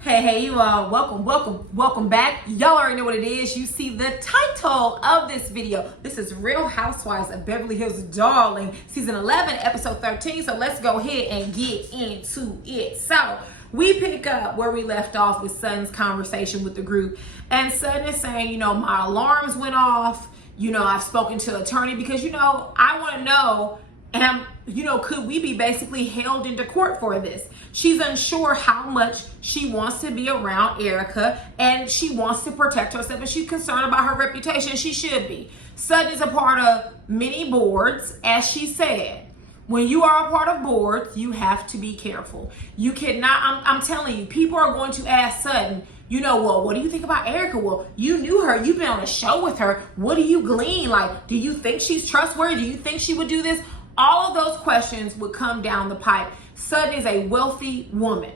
Hey, you all, welcome back. Y'all already know what it is. You see the title of this video. This is Real Housewives of Beverly Hills, darling, season 11, episode 13. So let's go ahead and get into it. So we pick up where we left off with Sutton's conversation with the group. And Sutton is saying, my alarms went off. I've spoken to an attorney because, I want to know, could we be basically held into court for this? She's unsure how much she wants to be around Erica, and she wants to protect herself, and she's concerned about her reputation. She should be. Sutton is a part of many boards, as she said. When you are a part of boards, you have to be careful. You cannot, I'm telling you, people are going to ask Sutton, well, what do you think about Erica? Well, you knew her. You've been on a show with her. What do you glean? Do you think she's trustworthy? Do you think she would do this? All of those questions would come down the pipe. Sutton is a wealthy woman,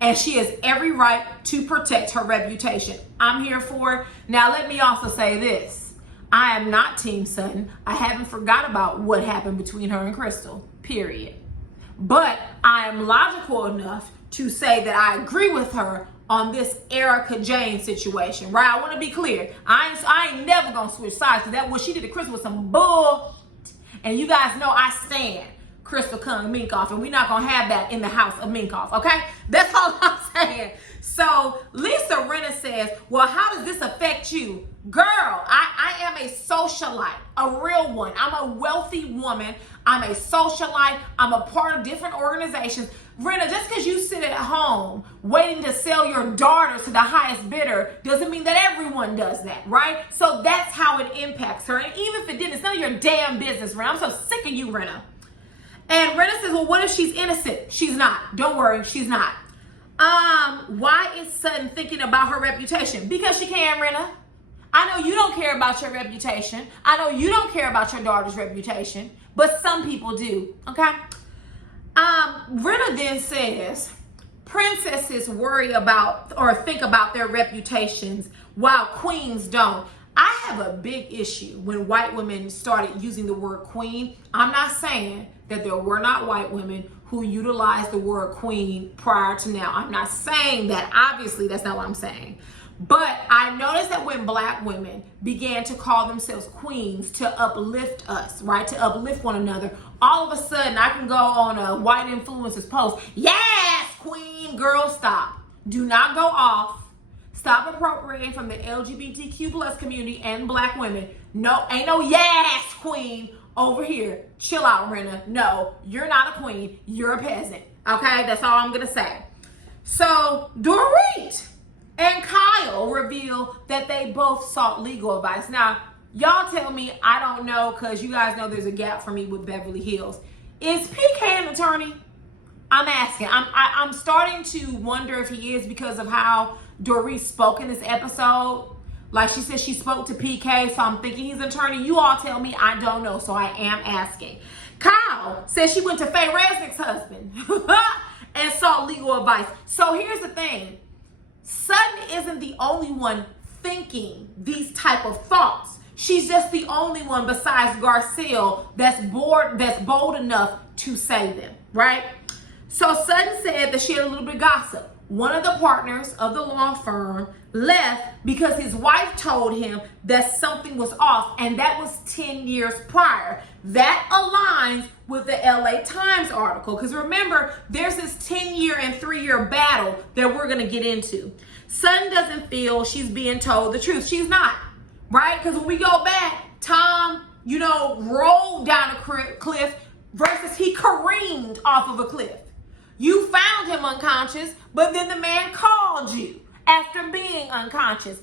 and she has every right to protect her reputation. I'm here for it. Now, let me also say this. I am not Team Sutton. I haven't forgot about what happened between her and Crystal, period. But I am logical enough to say that I agree with her on this Erica Jane situation, right? I want to be clear. I ain't never going to switch sides, because that what she did to Crystal was some bull. And you guys know I stand Crystal Kung Minkoff, and we're not going to have that in the house of Minkoff, okay? That's all I'm saying. So Lisa Rinna says, well, how does this affect you? Girl, I am a socialite, a real one. I'm a wealthy woman. I'm a socialite. I'm a part of different organizations. Rinna, just because you sit at home waiting to sell your daughters to the highest bidder doesn't mean that everyone does that, right? So that's how it impacts her. And even if it didn't, it's none of your damn business, Rinna. I'm so sick of you, Rinna. And Rinna says, well, what if she's innocent? She's not. Don't worry, she's not. Why is Sutton thinking about her reputation? Because she can, Rinna. I know you don't care about your reputation. I know you don't care about your daughter's reputation, but some people do, okay? Rinna then says, princesses worry about or think about their reputations while queens don't. I have a big issue when white women started using the word queen. I'm not saying that there were not white women who utilized the word queen prior to now. I'm not saying that. Obviously, that's not what I'm saying. But I noticed that when black women began to call themselves queens to uplift us, right, to uplift one another, all of a sudden I can go on a white influencers post, yes, queen, girl, stop. Do not go off. Stop appropriating from the LGBTQ plus community and black women. No, ain't no yes, queen over here. Chill out, Rinna. No, you're not a queen. You're a peasant. Okay, that's all I'm going to say. So, Dorit and Kyle reveal that they both sought legal advice. Now, y'all tell me, I don't know, because you guys know there's a gap for me with Beverly Hills. Is PK an attorney? I'm asking. I'm starting to wonder if he is, because of how Dorit spoke in this episode. Like she said, she spoke to PK, so I'm thinking he's an attorney. You all tell me, I don't know, so I am asking. Kyle says she went to Faye Resnick's husband and sought legal advice. So here's the thing. Sutton isn't the only one thinking these type of thoughts. She's just the only one besides Garcelle that's bold enough to say them, right? So Sutton said that she had a little bit of gossip. One of the partners of the law firm left because his wife told him that something was off, and that was 10 years prior. That aligns with the LA Times article, because remember, there's this 10-year and 3-year battle that we're going to get into. Sutton doesn't feel she's being told the truth. She's not, right? Because when we go back, Tom, rolled down a cliff versus he careened off of a cliff. You found him unconscious, but then the man called you after being unconscious.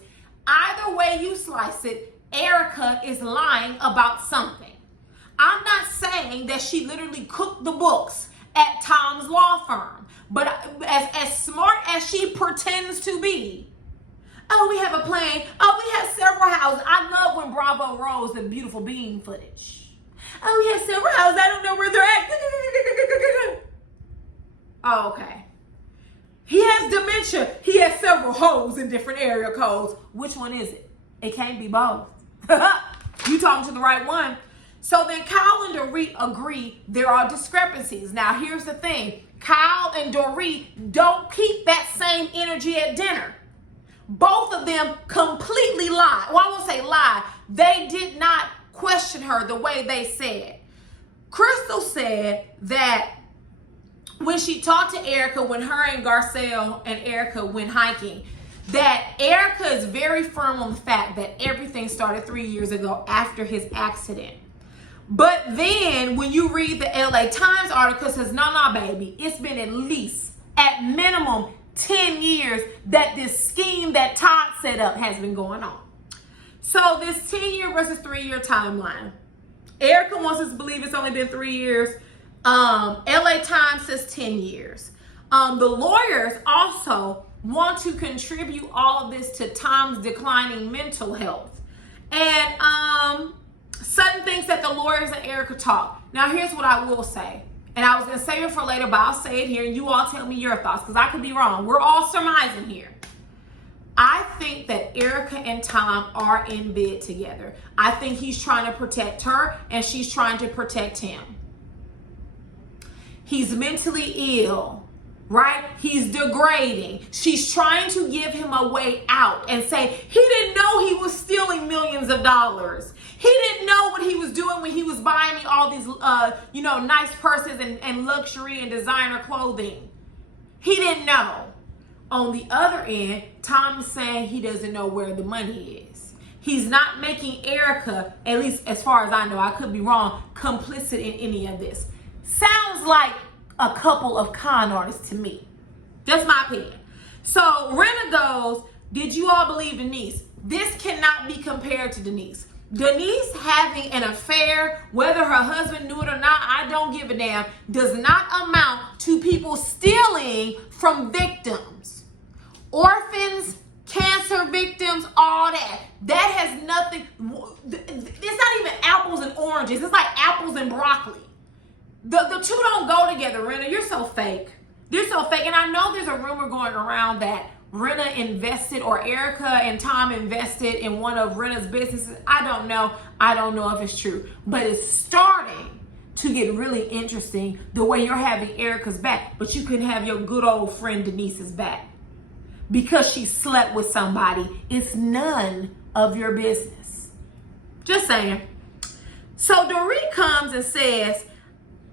Either way you slice it, Erica is lying about something. I'm not saying that she literally cooked the books at Tom's law firm, but as smart as she pretends to be, oh, we have a plane. Oh, we have several houses. I love when Bravo rolls the beautiful bean footage. Oh, we have several houses. I don't know where they're at. Oh, okay. He has dementia. He has several hoes in different area codes. Which one is it? It can't be both. You talking to the right one. So then Kyle and Dorit agree there are discrepancies. Now, here's the thing. Kyle and Dorit don't keep that same energy energy at dinner. Both of them completely lied. Well, I won't say lie. They did not question her the way they said. Crystal said that when she talked to Erica, when her and Garcelle and Erica went hiking, that Erica is very firm on the fact that everything started 3 years ago after his accident. But then when you read the LA Times article, it says, no, baby, it's been at minimum 10 years that this scheme that Todd set up has been going on. So this 10-year versus 3-year timeline. Erica wants us to believe it's only been 3 years. LA Times says 10 years. The lawyers also want to contribute all of this to Tom's declining mental health. And Sutton thinks that the lawyers and Erica talk. Now, here's what I will say. And I was going to save it for later, but I'll say it here. And you all tell me your thoughts, because I could be wrong. We're all surmising here. I think that Erica and Tom are in bed together. I think he's trying to protect her, and she's trying to protect him. He's mentally ill, right? He's degrading. She's trying to give him a way out and say, he didn't know he was stealing millions of dollars. He didn't know what he was doing when he was buying me all these, nice purses and luxury and designer clothing. He didn't know. On the other end, Tom is saying he doesn't know where the money is. He's not making Erica, at least as far as I know, I could be wrong, complicit in any of this. Sounds like a couple of con artists to me. Just my opinion. So Rinna goes, did you all believe Denise? This cannot be compared to Denise. Denise having an affair, whether her husband knew it or not, I don't give a damn, does not amount to people stealing from victims. Orphans, cancer victims, all that. That has nothing, it's not even apples and oranges. It's like apples and broccoli. The two don't go together, Rinna. You're so fake. You're so fake. And I know there's a rumor going around that Rinna invested, or Erica and Tom invested in one of Rinna's businesses. I don't know. I don't know if it's true. But it's starting to get really interesting the way you're having Erica's back, but you couldn't have your good old friend Denise's back. Because she slept with somebody, it's none of your business. Just saying. So Dorit comes and says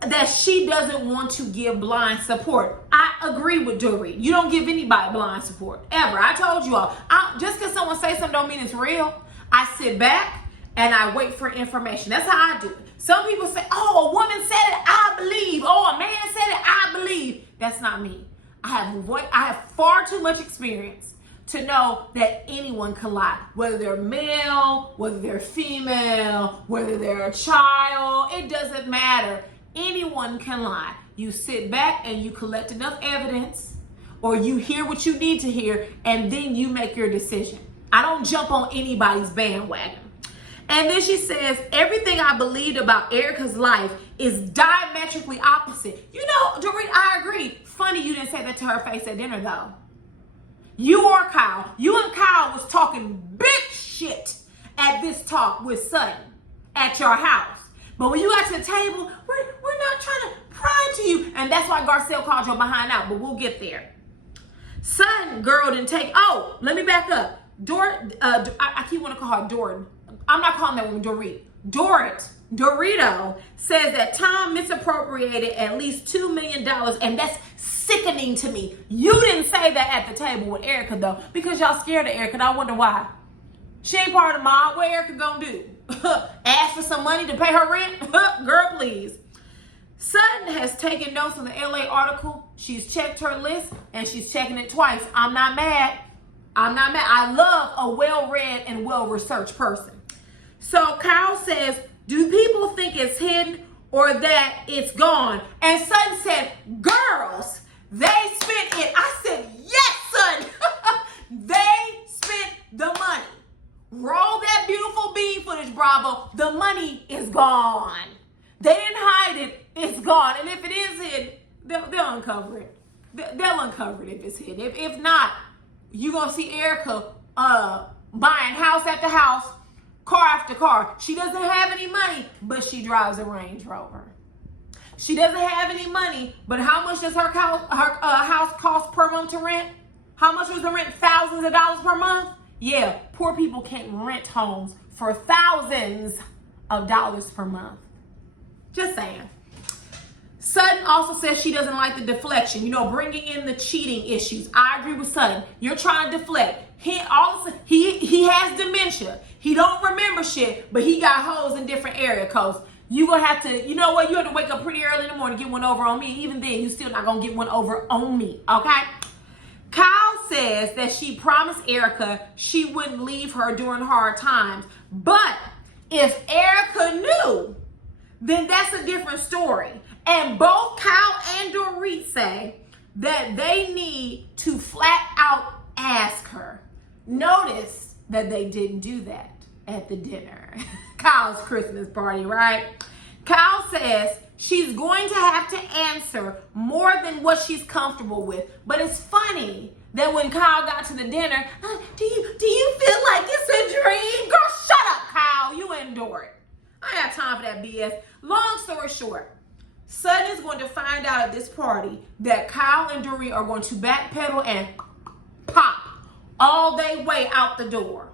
that she doesn't want to give blind support. I agree with Dorit. You don't give anybody blind support, ever. I told you all. Just because someone says something don't mean it's real. I sit back and I wait for information. That's how I do it. Some people say, oh, a woman said it, I believe. Oh, a man said it, I believe. That's not me. I have far too much experience to know that anyone can lie, whether they're male, whether they're female, whether they're a child. It doesn't matter. Anyone can lie. You sit back and you collect enough evidence, or you hear what you need to hear, and then you make your decision. I don't jump on anybody's bandwagon. And then she says, everything I believed about Erica's life is diametrically opposite. You know, Dorit, I agree. Funny you didn't say that to her face at dinner, though. You or Kyle. You and Kyle was talking big shit at this talk with Sutton at your house. But when you got to the table, we're not trying to pry to you. And that's why Garcelle called your behind out, but we'll get there. Sutton, girl, didn't take, oh, let me back up. I keep wanting to call her Doreen. I'm not calling that woman Dorit. Dorito says that Tom misappropriated at least $2 million, and that's sickening to me. You didn't say that at the table with Erica, though, because y'all scared of Erica, and I wonder why. She ain't part of the mob. What Erica gonna do? Ask for some money to pay her rent? Girl, please. Sutton has taken notes on the LA article. She's checked her list, and she's checking it twice. I'm not mad. I love a well-read and well-researched person. So Kyle says, do people think it's hidden or that it's gone? And Sutton said, girls, they spent it. I said, yes, Sutton. They spent the money. Roll that beautiful bead footage, Bravo. The money is gone. They didn't hide it. It's gone. And if it is hidden, they'll uncover it. They'll uncover it if it's hidden. If not, you're going to see Erica buying house after house, car after car. She doesn't have any money, but she drives a Range Rover. She doesn't have any money, but how much does her house cost per month to rent? How much was the rent? Thousands of dollars per month? Yeah, poor people can't rent homes for thousands of dollars per month. Just saying. Sutton also says she doesn't like the deflection, bringing in the cheating issues. I agree with Sutton. You're trying to deflect. He has dementia. He don't remember shit, but he got hoes in different area codes. You gonna have to, you have to wake up pretty early in the morning to get one over on me. Even then, you still not gonna get one over on me, okay? Kyle says that she promised Erica she wouldn't leave her during hard times. But if Erica knew, then that's a different story. And both Kyle and Dorit say that they need to flat out ask her. Notice that they didn't do that at the dinner. Kyle's Christmas party, right? Kyle says she's going to have to answer more than what she's comfortable with. But it's funny that when Kyle got to the dinner, do you feel like it's a dream? Girl, shut up, Kyle. You endure it. I ain't got time for that BS. Long story short, Sutton is going to find out at this party that Kyle and Dorit are going to backpedal and pop all their way out the door.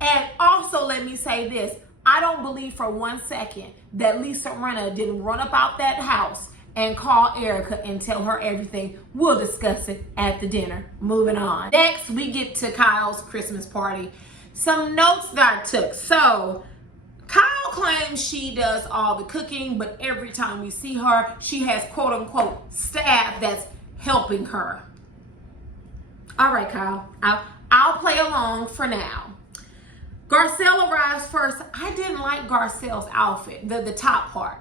And also, let me say this. I don't believe for 1 second that Lisa Rinna didn't run up out that house and call Erica and tell her everything. We'll discuss it at the dinner. Moving on. Next, we get to Kyle's Christmas party. Some notes that I took. So, Kyle claims she does all the cooking, but every time we see her, she has quote-unquote staff that's helping her. All right, Kyle. I'll play along for now. Garcelle arrives first. I didn't like Garcelle's outfit, the top part.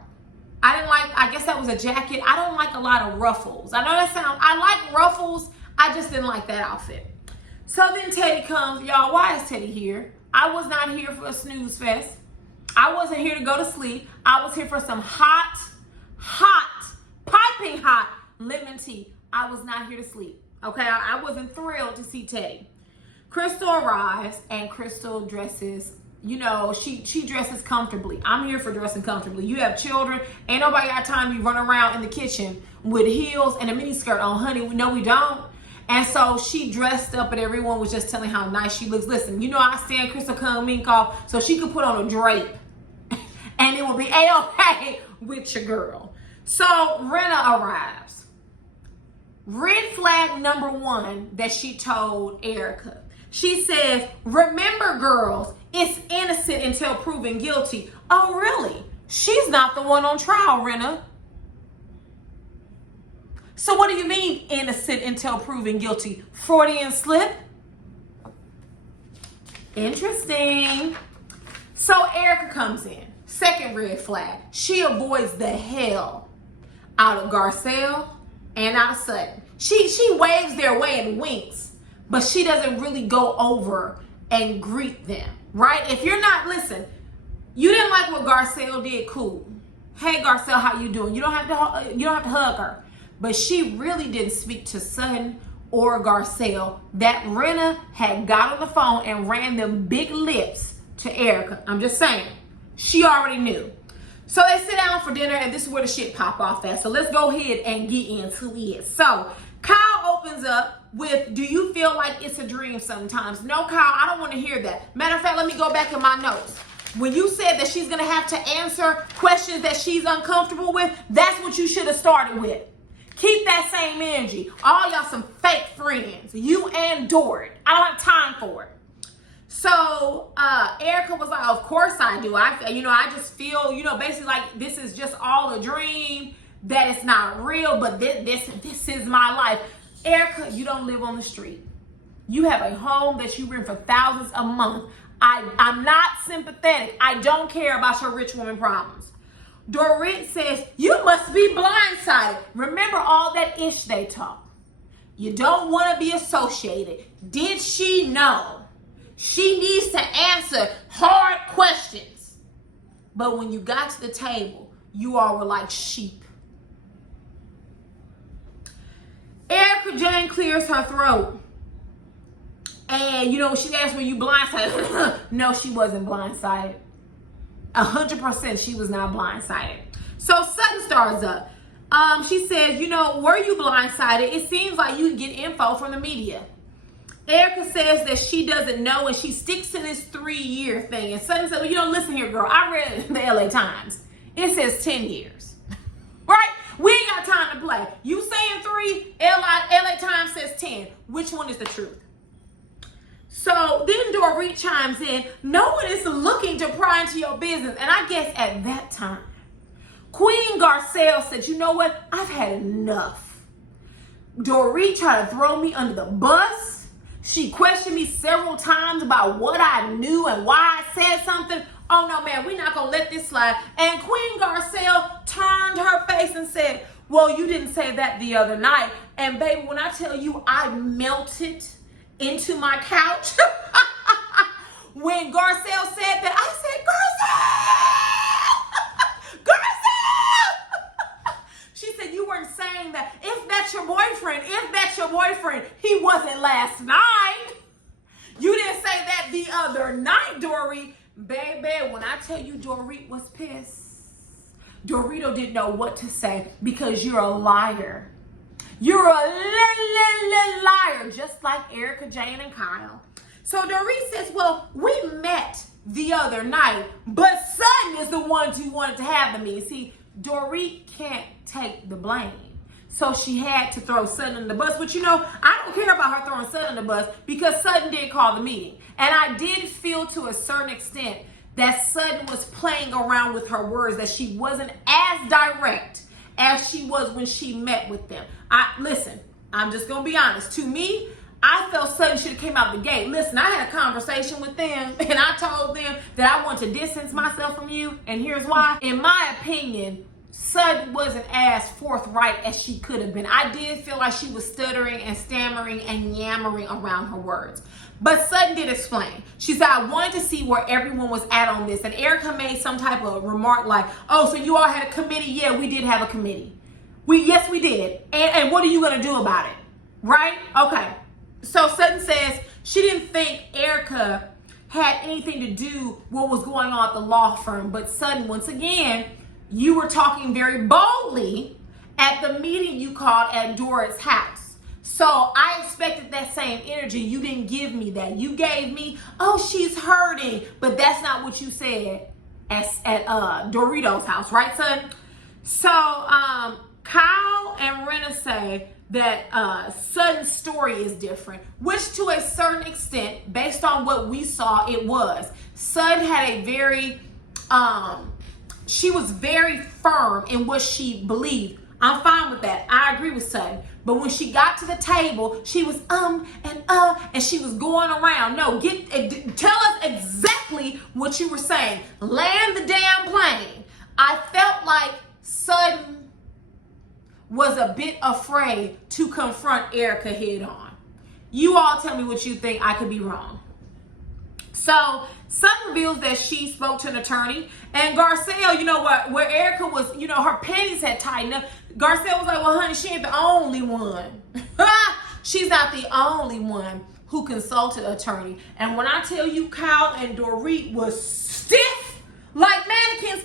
I guess that was a jacket. I don't like a lot of ruffles. I like ruffles. I just didn't like that outfit. So then Teddy comes. Y'all, why is Teddy here? I was not here for a snooze fest. I wasn't here to go to sleep. I was here for some hot, piping hot lemon tea. I was not here to sleep. Okay, I wasn't thrilled to see Teddy. Crystal arrives and Crystal dresses, she dresses comfortably. I'm here for dressing comfortably. You have children. Ain't nobody got time to be running around in the kitchen with heels and a mini skirt on. Honey, no, we don't. And so she dressed up and everyone was just telling how nice she looks. Listen, I stand Crystal Minkoff so she could put on a drape and it will be A-okay with your girl. So Rinna arrives. Red flag number 1 that she told Erica. She says, remember girls, it's innocent until proven guilty. Oh, really? She's not the one on trial, Rinna. So what do you mean innocent until proven guilty? Freudian slip? Interesting. So Erica comes in. Second red flag. She avoids the hell out of Garcelle and out of Sutton. She waves their way and winks, but she doesn't really go over and greet them, right? If you're not, listen, you didn't like what Garcelle did, cool. Hey Garcelle, how you doing? You don't have to hug her. But she really didn't speak to Sutton or Garcelle. That Rinna had got on the phone and ran them big lips to Erica. I'm just saying. She already knew. So they sit down for dinner and this is where the shit pop off at. So let's go ahead and get into it. So Kyle opens up with, do you feel like it's a dream sometimes? No, Kyle, I don't want to hear that. Matter of fact, let me go back in my notes. When you said that she's going to have to answer questions that she's uncomfortable with, that's what you should have started with. Keep that same energy. All y'all some fake friends. You and Dorit. I don't have time for it. So Erica was like, of course I do. I just feel, basically like this is just all a dream, that it's not real, but this is my life. Erica, you don't live on the street. You have a home that you rent for thousands a month. I'm not sympathetic. I don't care about your rich woman problems. Dorit says, you must be blindsided. Remember all that ish they talk. You don't want to be associated. Did she know? She needs to answer hard questions. But when you got to the table, you all were like sheep. Erica Jane clears her throat. And she asked, were you blindsided? No, she wasn't blindsided. 100% she was not blindsided. So Sutton starts up. She says, were you blindsided? It seems like you get info from the media. Erica says that she doesn't know and she sticks to this 3-year thing. And Sutton said, well, you know, listen here, girl. I read the LA Times. It says 10 years. Right? We ain't got time to play. You saying 3, LA Times says 10. Which one is the truth? So then Dorit chimes in, no one is looking to pry into your business. And I guess at that time, Queen Garcelle said, you know what? I've had enough. Dorit tried to throw me under the bus. She questioned me several times about what I knew and why I said something. Oh no, man, we're not going to let this slide. And Queen Garcelle turned her face and said, well, you didn't say that the other night. And baby, when I tell you I melted into my couch, when Garcelle said that, I said, Garcelle! Garcelle! She said, you weren't saying that. If that's your boyfriend, he wasn't last night. You didn't say that the other night, Dorit. Baby, when I tell you Dorit was pissed, Dorito didn't know what to say because you're a liar. You're a liar, just like Erica, Jane, and Kyle. So Dorit says, well, we met the other night, but Sutton is the one who wanted to have the meeting. See, Dorit can't take the blame. So she had to throw Sutton in the bus. But you know, I don't care about her throwing Sutton in the bus because Sutton did call the meeting. And I did feel to a certain extent that Sutton was playing around with her words, that she wasn't as direct as she was when she met with them. Listen, I'm just going to be honest. To me, I felt Sutton should have came out the gate. Listen, I had a conversation with them and I told them that I want to distance myself from you. And here's why. In my opinion, Sutton wasn't as forthright as she could have been. I did feel like she was stuttering and stammering and yammering around her words. But Sutton did explain. She said, I wanted to see where everyone was at on this. And Erica made some type of remark like, oh, so you all had a committee? Yeah, we did have a committee. Yes, we did. And what are you going to do about it? Right? Okay. So Sutton says she didn't think Erica had anything to do with what was going on at the law firm. But Sutton, once again, you were talking very boldly at the meeting you called at Dorit's house. So I expected that same energy. You didn't give me that. You gave me, oh, she's hurting. But that's not what you said at Dorito's house, right, son? So Kyle and Rena say that Sutton's story is different, which to a certain extent, based on what we saw, it was. Sutton had a very, she was very firm in what she believed. I'm fine with that. I agree with Sutton. But when she got to the table, she was and she was going around. No, tell us exactly what you were saying. Land the damn plane. I felt like Sutton was a bit afraid to confront Erica head on. You all tell me what you think. I could be wrong. So Sutton reveals that she spoke to an attorney, and Garcelle, you know what, where Erica was, you know, her panties had tightened up. Garcelle was like, well, honey, she ain't the only one. She's not the only one who consulted an attorney. And when I tell you Kyle and Dorit was stiff like mannequins,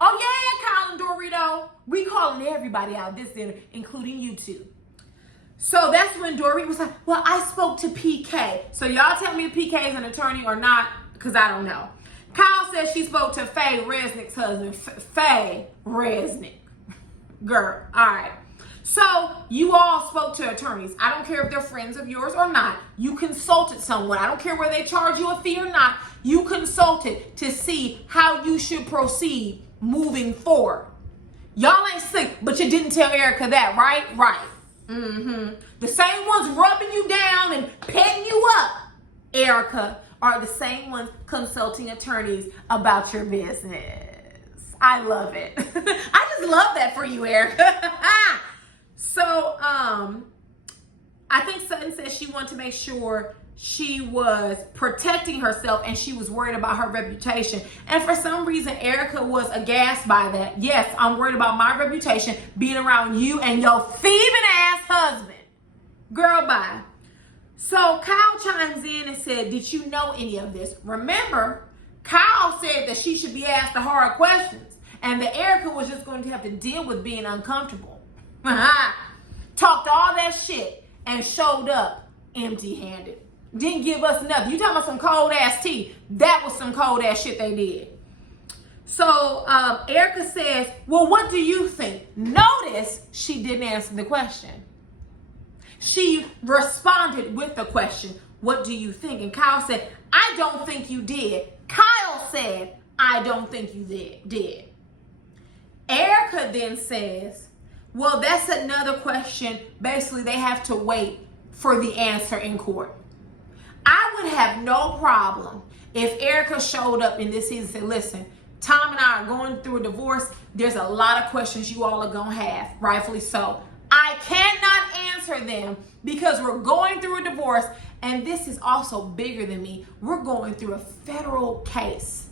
oh yeah, Kyle and Dorito, we calling everybody out this dinner, including you two. So that's when Dorit was like, well, I spoke to PK. So y'all tell me if PK is an attorney or not, because I don't know. Kyle says she spoke to Faye Resnick's husband. Faye Resnick. Girl, all right. So you all spoke to attorneys. I don't care if they're friends of yours or not. You consulted someone. I don't care whether they charge you a fee or not. You consulted to see how you should proceed moving forward. Y'all ain't sick, but you didn't tell Erica that, right? Right. The same ones rubbing you down and petting you up, Erica, are the same ones consulting attorneys about your business. I love it. I just love that for you, Erica. So, I think Sutton says she wanted to make sure she was protecting herself and she was worried about her reputation. And for some reason, Erica was aghast by that. Yes, I'm worried about my reputation being around you and your thieving ass husband. Girl, bye. So Kyle chimes in and said, did you know any of this? Remember, Kyle said that she should be asked the hard questions and that Erica was just going to have to deal with being uncomfortable. Talked all that shit and showed up empty-handed. Didn't give us nothing. You talking about some cold ass tea? That was some cold ass shit they did. So Erica says, well, what do you think? Notice she didn't answer the question. She responded with the question, what do you think? And Kyle said, I don't think you did. Kyle said, I don't think you did. Erica then says, well, that's another question. Basically, they have to wait for the answer in court. I would have no problem if Erica showed up in this season and said, listen, Tom and I are going through a divorce. There's a lot of questions you all are going to have, rightfully so. I cannot answer them because we're going through a divorce, and this is also bigger than me. We're going through a federal case.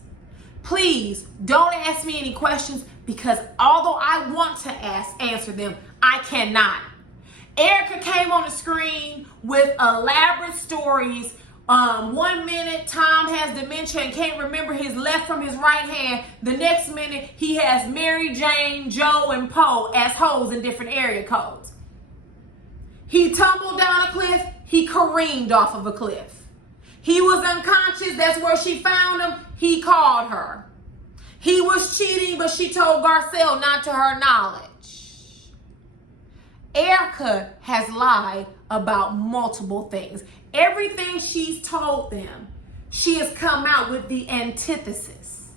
Please don't ask me any questions because although I want to answer them, I cannot. Erica came on the screen with elaborate stories. 1 minute Tom has dementia and can't remember his left from his right hand. The next minute he has Mary, Jane, Joe, and Poe as hoes in different area codes. He tumbled down a cliff. He careened off of a cliff. He was unconscious. That's where she found him. He called her. He was cheating, but she told Garcelle not to her knowledge. Erica has lied about multiple things. Everything she's told them, she has come out with the antithesis.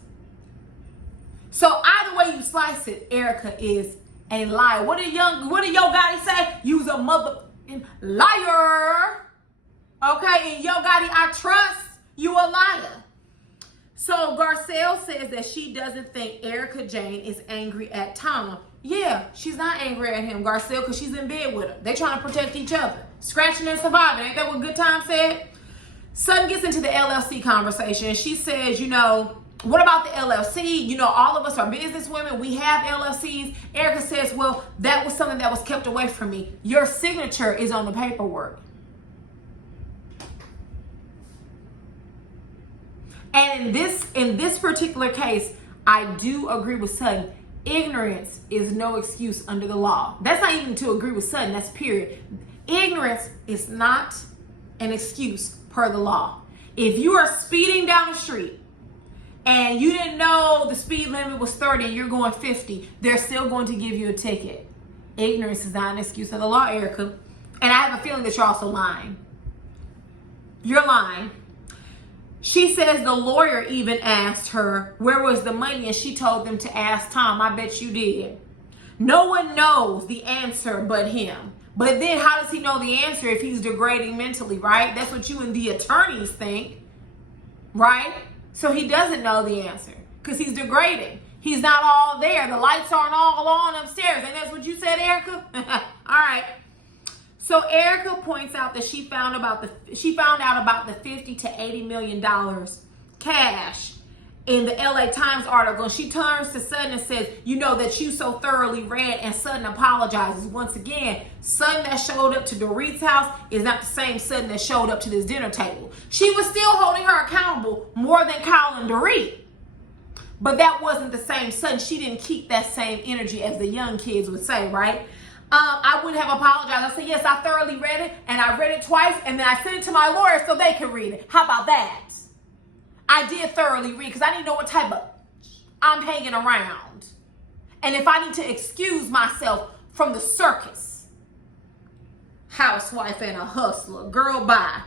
So either way you slice it, Erica is a liar. What did Yo Gotti say? You's a mother liar. Okay, and Yo Gotti, I trust you a liar. So Garcelle says that she doesn't think Erica Jane is angry at Tom. Yeah, she's not angry at him, Garcelle, because she's in bed with him. They trying to protect each other. Scratching and surviving. Ain't that what Good Time said? Sutton gets into the LLC conversation. She says, what about the LLC? All of us are businesswomen. We have LLCs. Erica says, well, that was something that was kept away from me. Your signature is on the paperwork. And in this particular case, I do agree with Sutton. Ignorance is no excuse under the law. That's not even to agree with Sutton. That's period. Ignorance is not an excuse per the law. If you are speeding down the street and you didn't know the speed limit was 30 and you're going 50, they're still going to give you a ticket. Ignorance is not an excuse of the law, Erica. And I have a feeling that you're also lying. You're lying. She says the lawyer even asked her, where was the money? And she told them to ask Tom. I bet you did. No one knows the answer but him. But then how does he know the answer if he's degrading mentally, right? That's what you and the attorneys think, right? So he doesn't know the answer because he's degrading. He's not all there. The lights aren't all on upstairs. And that's what you said, Erica? All right. So Erica points out that she found out about the $50 to $80 million cash in the LA Times article. She turns to Sutton and says, that you so thoroughly read, and Sutton apologizes. Once again, Sutton that showed up to Dorit's house is not the same Sutton that showed up to this dinner table. She was still holding her accountable more than Kyle and Dorit. But that wasn't the same Sutton. She didn't keep that same energy as the young kids would say, right? I wouldn't have apologized. I said, yes, I thoroughly read it, and I read it twice, and then I sent it to my lawyer so they could read it. How about that? I did thoroughly read because I didn't know what type of I'm hanging around. And if I need to excuse myself from the circus. Housewife and a hustler. Girl, bye.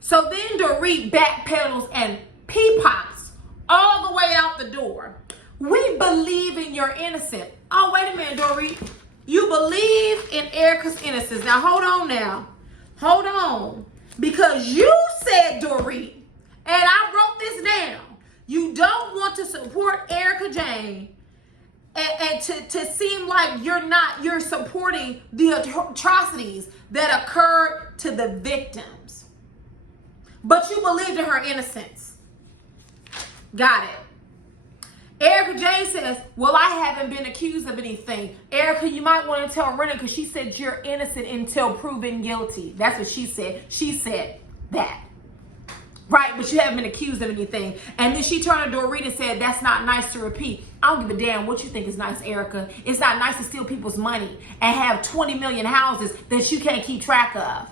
So then Dorit backpedals and pee-pops all the way out the door. We believe in your innocence. Oh, wait a minute, Dorit. You believe in Erica's innocence. Now, hold on now. Hold on. Because you said, Dorit, and I wrote this down, you don't want to support Erica Jane and to seem like you're supporting the atrocities that occurred to the victims. But you believed in her innocence. Got it. Erica Jane says, well, I haven't been accused of anything. Erica, you might want to tell Renna because she said you're innocent until proven guilty. That's what she said. She said that. Right, but you haven't been accused of anything. And then she turned to Dorit and said, that's not nice to repeat. I don't give a damn what you think is nice, Erica. It's not nice to steal people's money and have 20 million houses that you can't keep track of.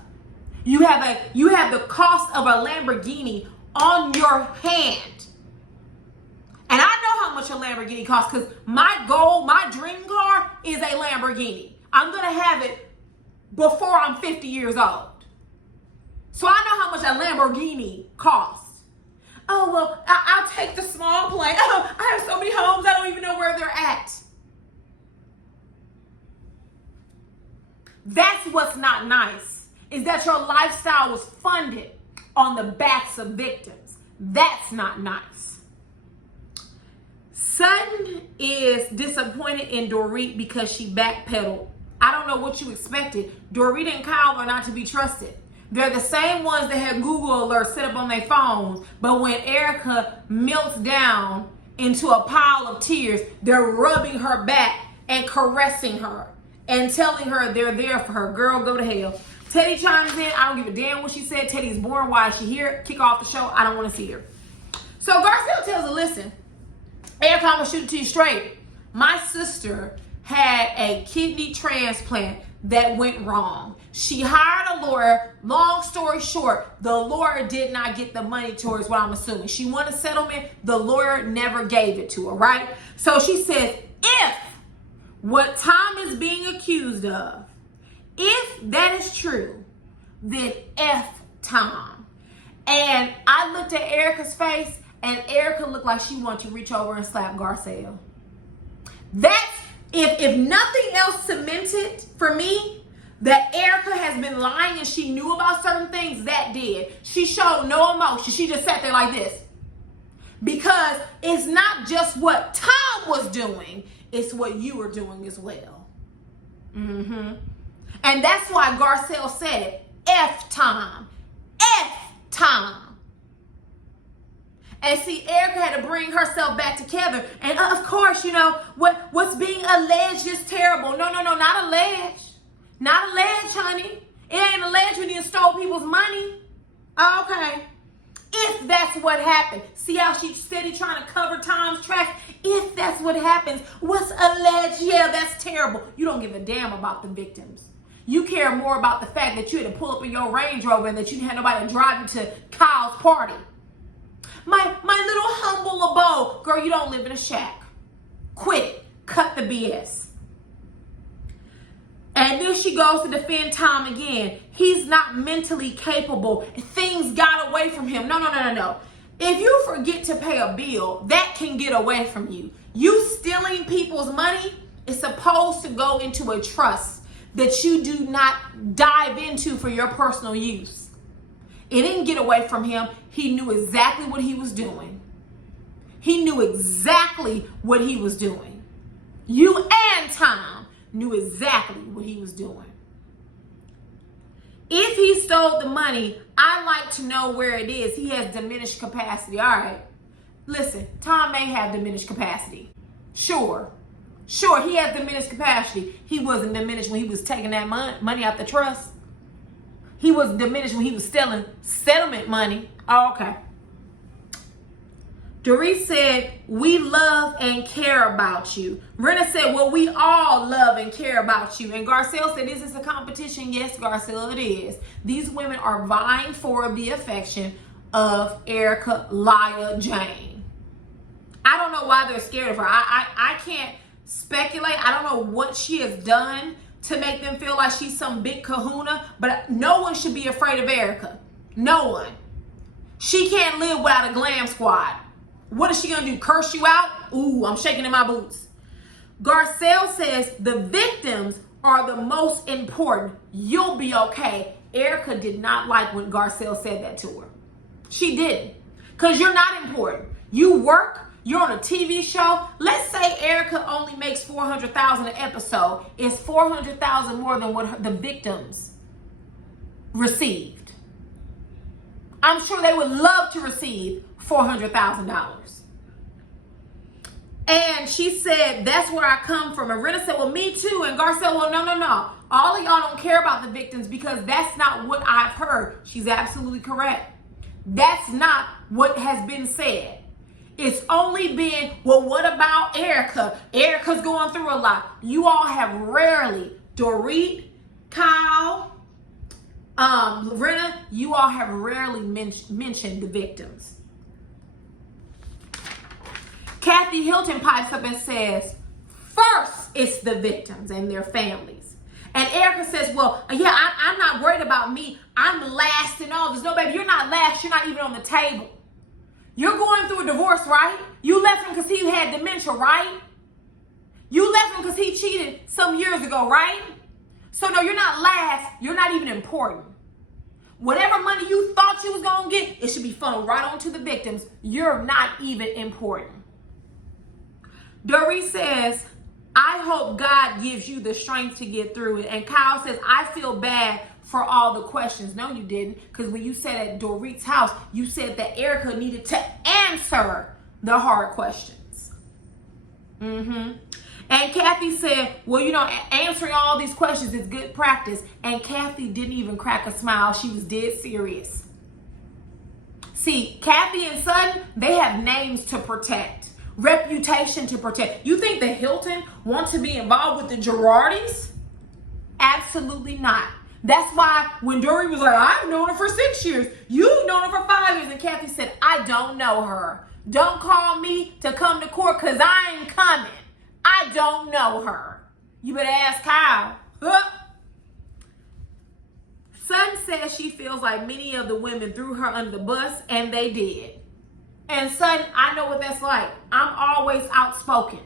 You have the cost of a Lamborghini on your hand. And I know how much a Lamborghini costs because my goal, my dream car is a Lamborghini. I'm going to have it before I'm 50 years old. So I know how much a Lamborghini costs. Oh, well, I'll take the small plane. Oh, I have so many homes, I don't even know where they're at. That's what's not nice, is that your lifestyle was funded on the backs of victims. That's not nice. Sutton is disappointed in Dorit because she backpedaled. I don't know what you expected. Dorit and Kyle are not to be trusted. They're the same ones that had Google alerts set up on their phones, but when Erica melts down into a pile of tears, they're rubbing her back and caressing her and telling her they're there for her. Girl, go to hell. Teddy chimes in. I don't give a damn what she said. Teddy's born. Why is she here? Kick off the show. I don't want to see her. So Garcelle tells her, listen, Erica, I'm gonna shoot it to you straight. My sister had a kidney transplant that went wrong. She hired a lawyer. Long story short, the lawyer did not get the money towards what I'm assuming. She wanted a settlement. The lawyer never gave it to her, right? So she says, if what Tom is being accused of, if that is true, then F Tom. And I looked at Erica's face, and Erica looked like she wanted to reach over and slap Garcelle. That's, if nothing else cemented for me that Erica has been lying and she knew about certain things, that did. She showed no emotion. She just sat there like this. Because it's not just what Tom was doing, it's what you were doing as well. And that's why Garcelle said, F Tom. F Tom. And see, Erica had to bring herself back together. And of course, you know, what's being alleged is terrible. No, not alleged. Not alleged, honey. It ain't alleged when you stole people's money. Okay. If that's what happened. See how she steady trying to cover Tom's tracks? If that's what happens, what's alleged? Yeah, that's terrible. You don't give a damn about the victims. You care more about the fact that you had to pull up in your Range Rover and that you didn't have nobody to drive you to Kyle's party. My little humble abode. Girl, you don't live in a shack. Quit it. Cut the BS. And then she goes to defend Tom again. He's not mentally capable. Things got away from him. No. If you forget to pay a bill, that can get away from you. You stealing people's money is supposed to go into a trust that you do not dive into for your personal use. It didn't get away from him. He knew exactly what he was doing. He knew exactly what he was doing. You and Tom knew exactly what he was doing. If he stole the money, I like to know where it is. He has diminished capacity. All right. Listen, Tom may have diminished capacity. Sure, he has diminished capacity. He wasn't diminished when he was taking that money out the trust. He was diminished when he was stealing settlement money. Oh, okay. Dorit said, we love and care about you. Rena said, well, we all love and care about you. And Garcelle said, is this a competition? Yes, Garcelle, it is. These women are vying for the affection of Erica Laya Jane. I don't know why they're scared of her. I can't speculate. I don't know what she has done to make them feel like she's some big kahuna, but no one should be afraid of Erica. No one. She can't live without a glam squad. What is she gonna do? Curse you out? Ooh, I'm shaking in my boots. Garcelle says the victims are the most important. You'll be okay. Erica did not like when Garcelle said that to her. She didn't. Because you're not important. You work. You're on a TV show. Let's say Erica only makes $400,000 an episode. It's $400,000 more than what the victims received. I'm sure they would love to receive $400,000. And she said, that's where I come from. And Rita said, well, me too. And Garcelle, well, no. All of y'all don't care about the victims because that's not what I've heard. She's absolutely correct. That's not what has been said. It's only been, well, what about Erica? Erica's going through a lot. You all have rarely, Dorit, Kyle, Lorena, you all have rarely mentioned the victims. Kathy Hilton pipes up and says, first, it's the victims and their families. And Erica says, well, yeah, I'm not worried about me. I'm last in all this. No, baby, you're not last. You're not even on the table. You're going through a divorce, right? You left him because he had dementia, right? You left him because he cheated some years ago, right? So no, you're not last. You're not even important. Whatever money you thought you was going to get, it should be funneled right on to the victims. You're not even important. Dorit says, I hope God gives you the strength to get through it. And Kyle says, I feel bad for all the questions. No, you didn't. Because when you said at Dorit's house, you said that Erica needed to answer the hard questions. And Kathy said, well, you know, answering all these questions is good practice. And Kathy didn't even crack a smile. She was dead serious. See, Kathy and Sutton, they have names to protect, reputation to protect. You think the Hilton wants to be involved with the Girardis? Absolutely not. That's why when Dorit was like, I've known her for 6 years. You've known her for 5 years. And Kathy said, I don't know her. Don't call me to come to court because I ain't coming. I don't know her. You better ask Kyle. Sutton says she feels like many of the women threw her under the bus, and they did. And Sutton, I know what that's like. I'm always outspoken.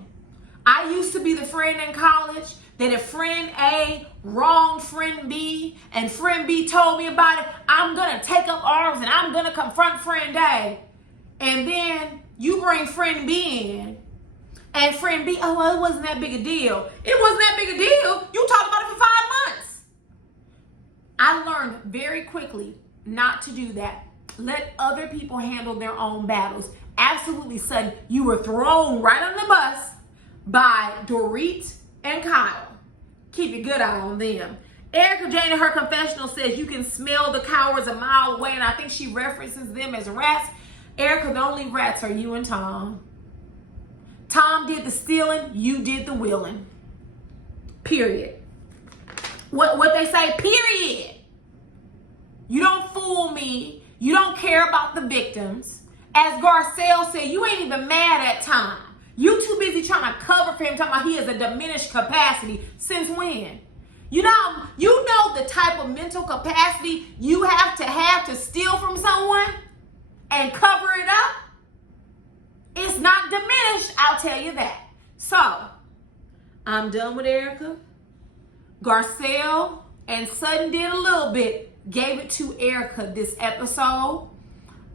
I used to be the friend in college that if friend A wronged friend B and friend B told me about it, I'm going to take up arms and I'm going to confront friend A. And then you bring friend B in and friend B, oh, well, it wasn't that big a deal. It wasn't that big a deal. You talked about it for 5 months. I learned very quickly not to do that. Let other people handle their own battles. Absolutely, Sutton, you were thrown right on the bus by Dorit and Kyle. Keep a good eye on them. Erica Jane in her confessional says you can smell the cowards a mile away, and I think she references them as rats. Erica, the only rats are you and Tom. Tom did the stealing, you did the willing. Period. What they say, period. You don't fool me. You don't care about the victims. As Garcelle said, you ain't even mad at Tom. You too busy trying to cover for him, talking about he has a diminished capacity. Since when? You know the type of mental capacity you have to steal from someone and cover it up? It's not diminished, I'll tell you that. So, I'm done with Erica. Garcelle and Sutton did a little bit. Gave it to Erica this episode.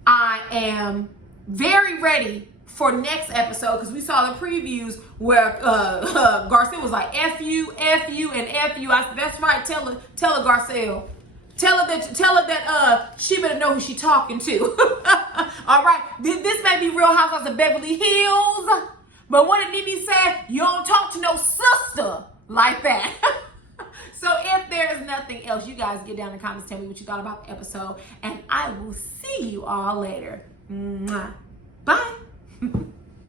I am very ready for next episode because we saw the previews where Garcelle was like, F you, and F you. I said, that's right, tell her Garcelle. Tell her that she better know who she talking to. All right, this may be Real Housewives of Beverly Hills, but what did Nene say? You don't talk to no sister like that. So if there's nothing else, you guys get down in the comments, tell me what you thought about the episode, and I will see you all later. Mwah. Bye.